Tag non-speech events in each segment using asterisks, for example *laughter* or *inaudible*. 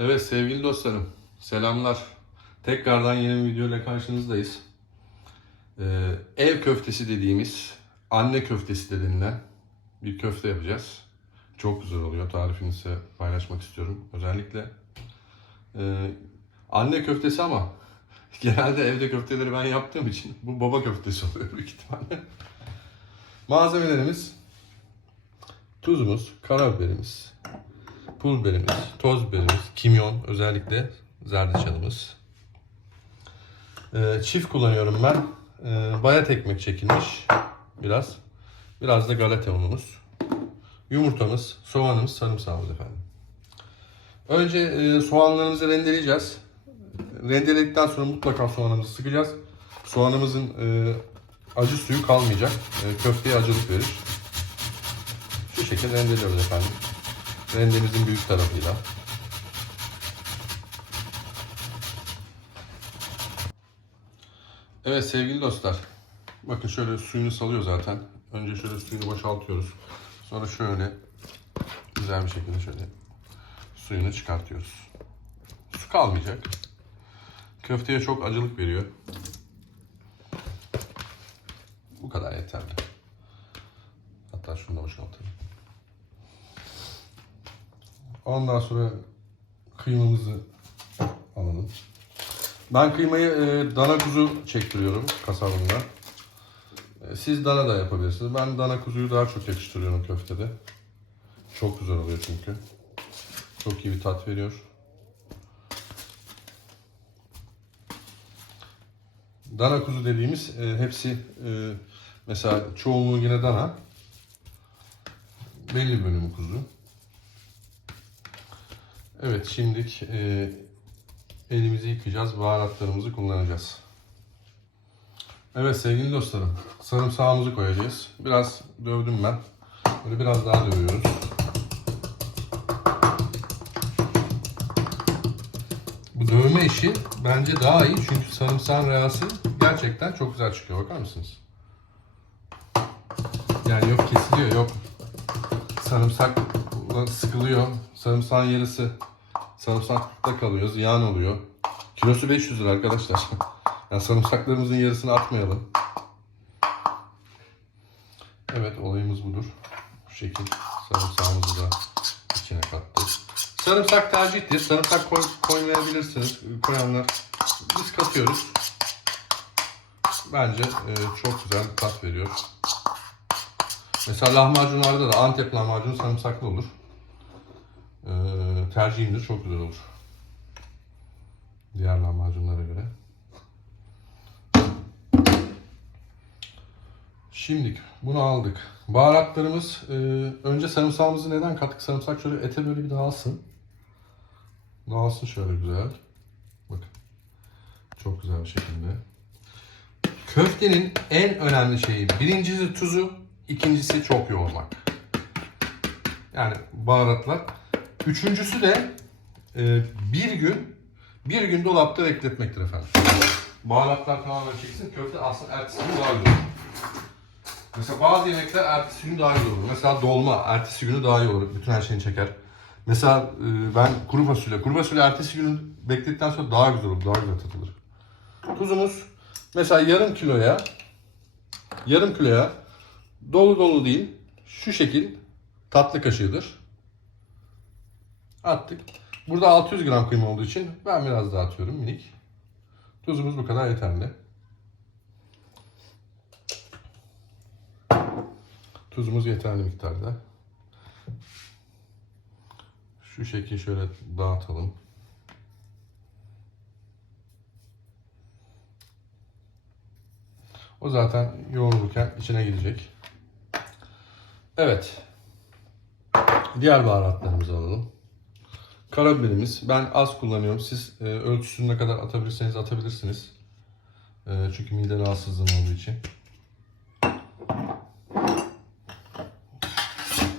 Evet sevgili dostlarım, selamlar. Tekrardan yeni bir videoyla karşınızdayız. Ee, ev köftesi dediğimiz, anne köftesi de bir köfte yapacağız. Çok güzel oluyor. Tarifini size paylaşmak istiyorum. Özellikle e, anne köftesi ama *laughs* genelde evde köfteleri ben yaptığım için bu baba köftesi oluyor büyük ihtimalle. Malzemelerimiz tuzumuz, karabiberimiz, pul biberimiz, toz biberimiz, kimyon özellikle zerdeçalımız. Ee, çift kullanıyorum ben. Ee, bayat ekmek çekilmiş biraz. Biraz da galeta unumuz. Yumurtamız, soğanımız, sarımsağımız efendim. Önce e, soğanlarımızı rendeleyeceğiz. Rendeledikten sonra mutlaka soğanımızı sıkacağız. Soğanımızın e, acı suyu kalmayacak. E, köfteye acılık verir. Şu şekilde rendeliyoruz efendim. Rendemizin büyük tarafıyla. Evet sevgili dostlar. Bakın şöyle suyunu salıyor zaten. Önce şöyle suyunu boşaltıyoruz. Sonra şöyle güzel bir şekilde şöyle suyunu çıkartıyoruz. Su kalmayacak. Köfteye çok acılık veriyor. Bu kadar yeterli. Hatta şunu da boşaltalım. Ondan sonra kıymamızı alalım. Ben kıymayı e, dana kuzu çektiriyorum kasabımda. E, siz dana da yapabilirsiniz. Ben dana kuzuyu daha çok yakıştırıyorum köftede. Çok güzel oluyor çünkü. Çok iyi bir tat veriyor. Dana kuzu dediğimiz e, hepsi e, mesela çoğunluğu yine dana. Belli bölümü kuzu. Evet şimdilik e, elimizi yıkayacağız. Baharatlarımızı kullanacağız. Evet sevgili dostlarım. Sarımsağımızı koyacağız. Biraz dövdüm ben. Böyle biraz daha dövüyoruz. Bu dövme işi bence daha iyi çünkü sarımsağın reyası gerçekten çok güzel çıkıyor. Bakar mısınız? Yani yok kesiliyor yok sarımsak sıkılıyor. Sarımsağın yarısı sarımsakta kalıyor. Ziyan oluyor. Kilosu 500 lira arkadaşlar. *laughs* Yani sarımsaklarımızın yarısını atmayalım. Evet olayımız budur. Bu şekil sarımsağımızı da içine kattık. Sarımsak tercihtir. Sarımsak koy, koymayabilirsiniz. Koyanlar biz katıyoruz. Bence e, çok güzel bir tat veriyor. Mesela lahmacunlarda da Antep lahmacunu sarımsaklı olur. Ee, tercihimdir. Çok güzel olur. Diğer lahmacunlara göre. Şimdi bunu aldık. Baharatlarımız e, önce sarımsağımızı neden kattık? Sarımsak şöyle ete böyle bir dağılsın. Dağılsın şöyle güzel. Bakın. Çok güzel bir şekilde. Köftenin en önemli şeyi birincisi tuzu, ikincisi çok yoğurmak. Yani baharatlar. Üçüncüsü de e, bir gün bir gün dolapta bekletmektir efendim. Baharatlar tamamen çeksin. Köfte aslında ertesi gün daha güzel olur. Mesela bazı yemekler ertesi gün daha iyi olur. Mesela dolma ertesi günü daha iyi olur. Bütün her şeyini çeker. Mesela e, ben kuru fasulye. Kuru fasulye ertesi günü bekledikten sonra daha güzel olur. Daha güzel tatılır. Tuzumuz mesela yarım kiloya yarım kiloya dolu dolu değil şu şekil tatlı kaşığıdır. Attık. Burada 600 gram kıyma olduğu için ben biraz daha atıyorum minik. Tuzumuz bu kadar yeterli. Tuzumuz yeterli miktarda. Şu şekil şöyle dağıtalım. O zaten yoğrulurken içine gidecek. Evet. Diğer baharatlarımızı alalım. Karabiberimiz. Ben az kullanıyorum. Siz e, ölçüsünü ne kadar atabilirseniz atabilirsiniz. E, çünkü mide rahatsızlığım olduğu için.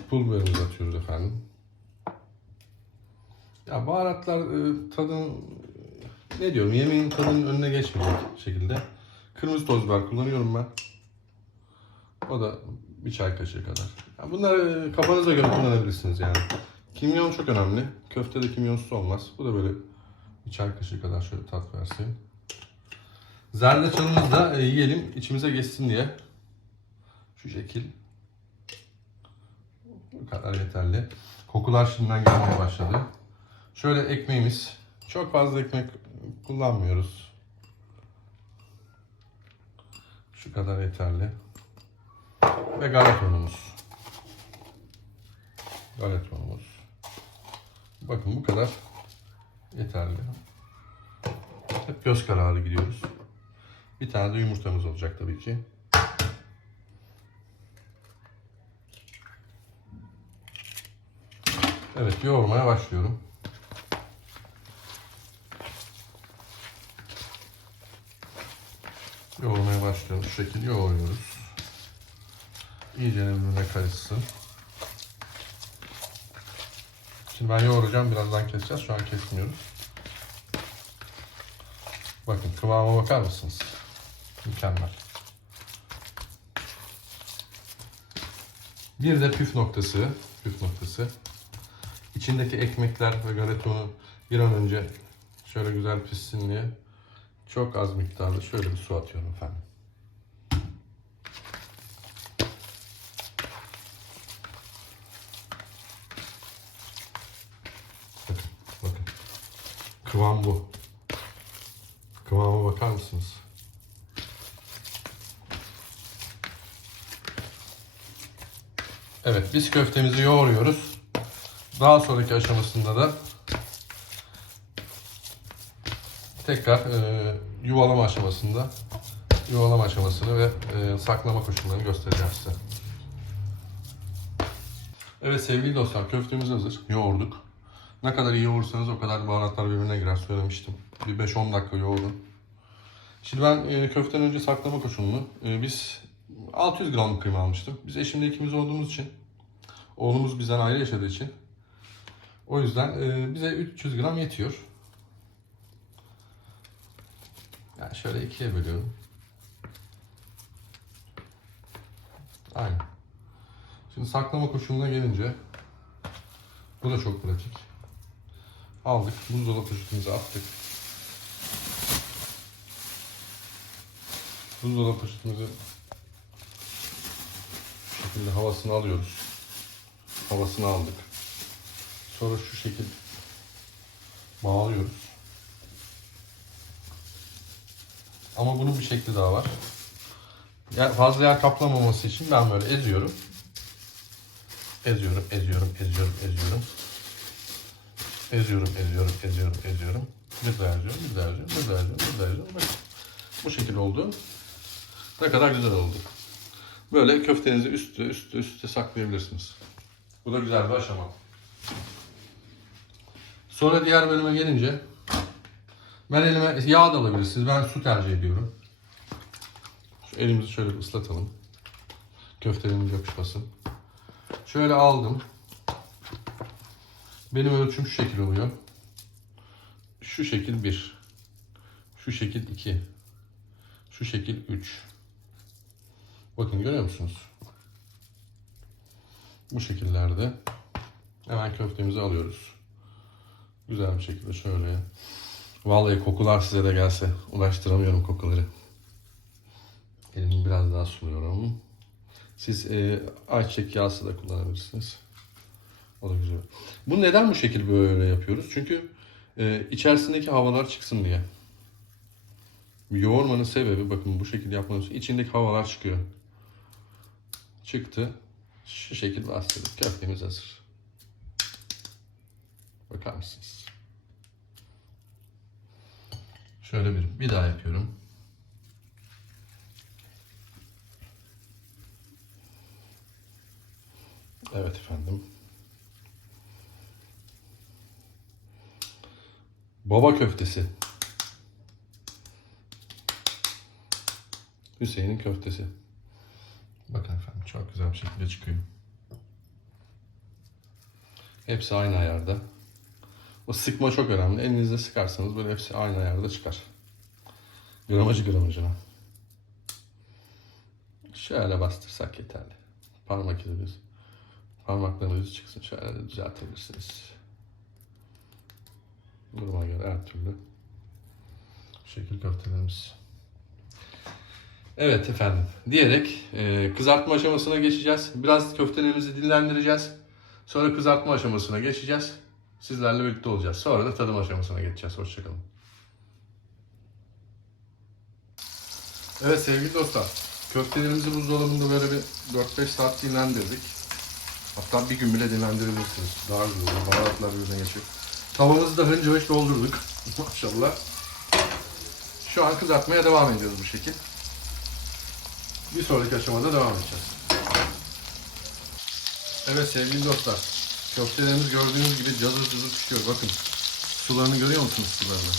Pul biberimizi atıyoruz efendim. Ya baharatlar e, tadın ne diyorum yemeğin tadının önüne geçmeyecek şekilde. Kırmızı toz biber kullanıyorum ben. O da bir çay kaşığı kadar. Ya bunları e, kafanıza göre kullanabilirsiniz yani. Kimyon çok önemli. Köftede kimyonsuz olmaz. Bu da böyle bir çay kaşığı kadar şöyle tat versin. Zerdeçalımızı da e, yiyelim içimize geçsin diye. Şu şekil. Bu kadar yeterli. Kokular şimdiden gelmeye başladı. Şöyle ekmeğimiz. Çok fazla ekmek kullanmıyoruz. Şu kadar yeterli. Ve galeta unumuz. Galeta unumuz. Bakın bu kadar yeterli. Hep göz kararı gidiyoruz. Bir tane de yumurtamız olacak tabii ki. Evet yoğurmaya başlıyorum. Yoğurmaya başlıyorum. Şu şekilde yoğuruyoruz. İyice birbirine karışsın. Şimdi ben yoğuracağım. Birazdan keseceğiz. Şu an kesmiyoruz. Bakın kıvama bakar mısınız? Mükemmel. Bir de püf noktası. Püf noktası. İçindeki ekmekler ve galeta unu bir an önce şöyle güzel pişsin diye çok az miktarda şöyle bir su atıyorum efendim. Bakın, bakın. Kıvam bu. Kıvama bakar mısınız? Evet, biz köftemizi yoğuruyoruz. Daha sonraki aşamasında da tekrar e, yuvalama aşamasında yuvalama aşamasını ve e, saklama koşullarını göstereceğim size. Evet sevgili dostlar köftemiz hazır. Yoğurduk. Ne kadar iyi yoğurursanız o kadar baharatlar birbirine girer söylemiştim. Bir 5-10 dakika yoğurun. Şimdi ben e, köften önce saklama koşulunu e, biz 600 gram kıyma almıştım. Biz eşimle ikimiz olduğumuz için oğlumuz bizden ayrı yaşadığı için o yüzden e, bize 300 gram yetiyor. Yani şöyle ikiye bölüyorum. Aynen. Şimdi saklama koşuluna gelince bu da çok pratik. Aldık, buzdolabı poşetimize attık. Buzdolabı poşetimizi şu şekilde havasını alıyoruz. Havasını aldık. Sonra şu şekilde bağlıyoruz. Ama bunun bir şekli daha var. Yani fazla yer kaplamaması için ben böyle eziyorum. Eziyorum, eziyorum, eziyorum, eziyorum. Eziyorum, eziyorum, eziyorum, eziyorum. Bir daha eziyorum, bir daha eziyorum, bir daha eziyorum, bir daha eziyorum. Bakın. Bu şekil oldu. Ne kadar güzel oldu. Böyle köftenizi üstü üstü üstü saklayabilirsiniz. Bu da güzel bir aşama. Sonra diğer bölüme gelince ben elime yağ da alabilirsiniz. Ben su tercih ediyorum. Şu elimizi şöyle ıslatalım. Köftelerimiz yapışmasın. Şöyle aldım. Benim ölçüm şu şekil oluyor. Şu şekil 1. Şu şekil 2. Şu şekil 3. Bakın görüyor musunuz? Bu şekillerde hemen köftemizi alıyoruz. Güzel bir şekilde şöyle. Vallahi kokular size de gelse ulaştıramıyorum kokuları. Elimi biraz daha suluyorum. Siz e, ayçiçek yağısı da kullanabilirsiniz. O da güzel. Bu neden bu şekil böyle yapıyoruz? Çünkü e, içerisindeki havalar çıksın diye. Yoğurmanın sebebi bakın bu şekilde yapmanız içindeki havalar çıkıyor. Çıktı. Şu şekilde bastırdık. Köftemiz hazır. Bakar mısınız? Şöyle bir, bir daha yapıyorum. Evet efendim. Baba köftesi. Hüseyin'in köftesi. Bakın efendim çok güzel bir şekilde çıkıyor. Hepsi aynı ayarda. O sıkma çok önemli. Elinizle sıkarsanız böyle hepsi aynı ayarda çıkar. Gramajı gramajına. Şöyle bastırsak yeterli. Parmak izimiz. Parmaklarınız çıksın. Şöyle düzeltebilirsiniz. Duruma göre her türlü şekil köftelerimiz. Evet efendim diyerek e, kızartma aşamasına geçeceğiz. Biraz köftelerimizi dinlendireceğiz. Sonra kızartma aşamasına geçeceğiz. Sizlerle birlikte olacağız. Sonra da tadım aşamasına geçeceğiz. Hoşçakalın. Evet sevgili dostlar. Köftelerimizi buzdolabında böyle bir 4-5 saat dinlendirdik. Hatta bir gün bile dinlendirebilirsiniz. Daha güzel olur. Baharatlar birbirine geçir. Tavamızı da hınca hınç doldurduk. *laughs* Maşallah. Şu an kızartmaya devam ediyoruz bu şekil. Bir sonraki aşamada devam edeceğiz. Evet sevgili dostlar. Köftelerimiz gördüğünüz gibi cazır cazır pişiyor. Bakın sularını görüyor musunuz sularını?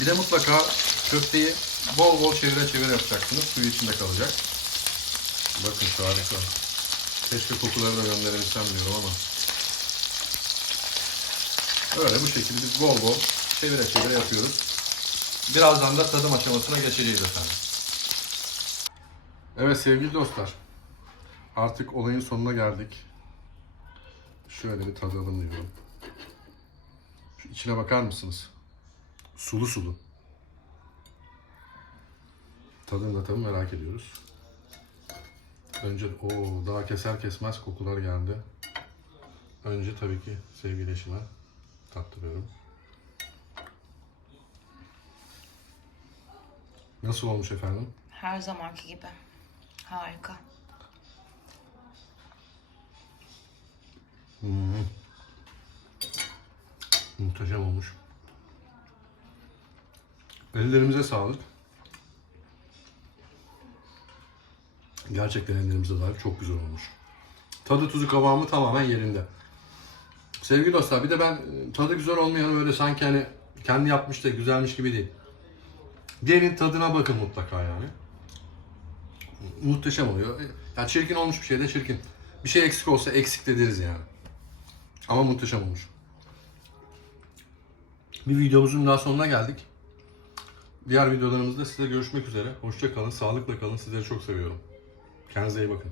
Bir de mutlaka köfteyi bol bol çevire çevire yapacaksınız. Suyu içinde kalacak. Bakın şu harika. Keşke kokuları da gönderebilsem diyorum ama. Öyle bu şekilde biz bol bol çevire çevire yapıyoruz. Birazdan da tadım aşamasına geçeceğiz efendim. Evet sevgili dostlar. Artık olayın sonuna geldik. Şöyle bir tadalım diyorum. Şu içine bakar mısınız? Sulu sulu. Tadını da tabii merak ediyoruz. Önce o daha keser kesmez kokular geldi. Önce tabii ki sevgili eşime tattırıyorum. Nasıl olmuş efendim? Her zamanki gibi. Harika. Muhteşem olmuş. Ellerimize sağlık. Gerçekten ellerimize sağlık. Çok güzel olmuş. Tadı tuzu kıvamı tamamen yerinde. Sevgili dostlar bir de ben e, tadı güzel olmayan öyle sanki hani kendi yapmış da güzelmiş gibi değil. Gelin tadına bakın mutlaka yani. Muhteşem oluyor. Ya çirkin olmuş bir şey de çirkin. Bir şey eksik olsa eksik de deriz yani. Ama muhteşem olmuş. Bir videomuzun daha sonuna geldik. Diğer videolarımızda size görüşmek üzere. Hoşça kalın, sağlıkla kalın. Sizleri çok seviyorum. Kendinize iyi bakın.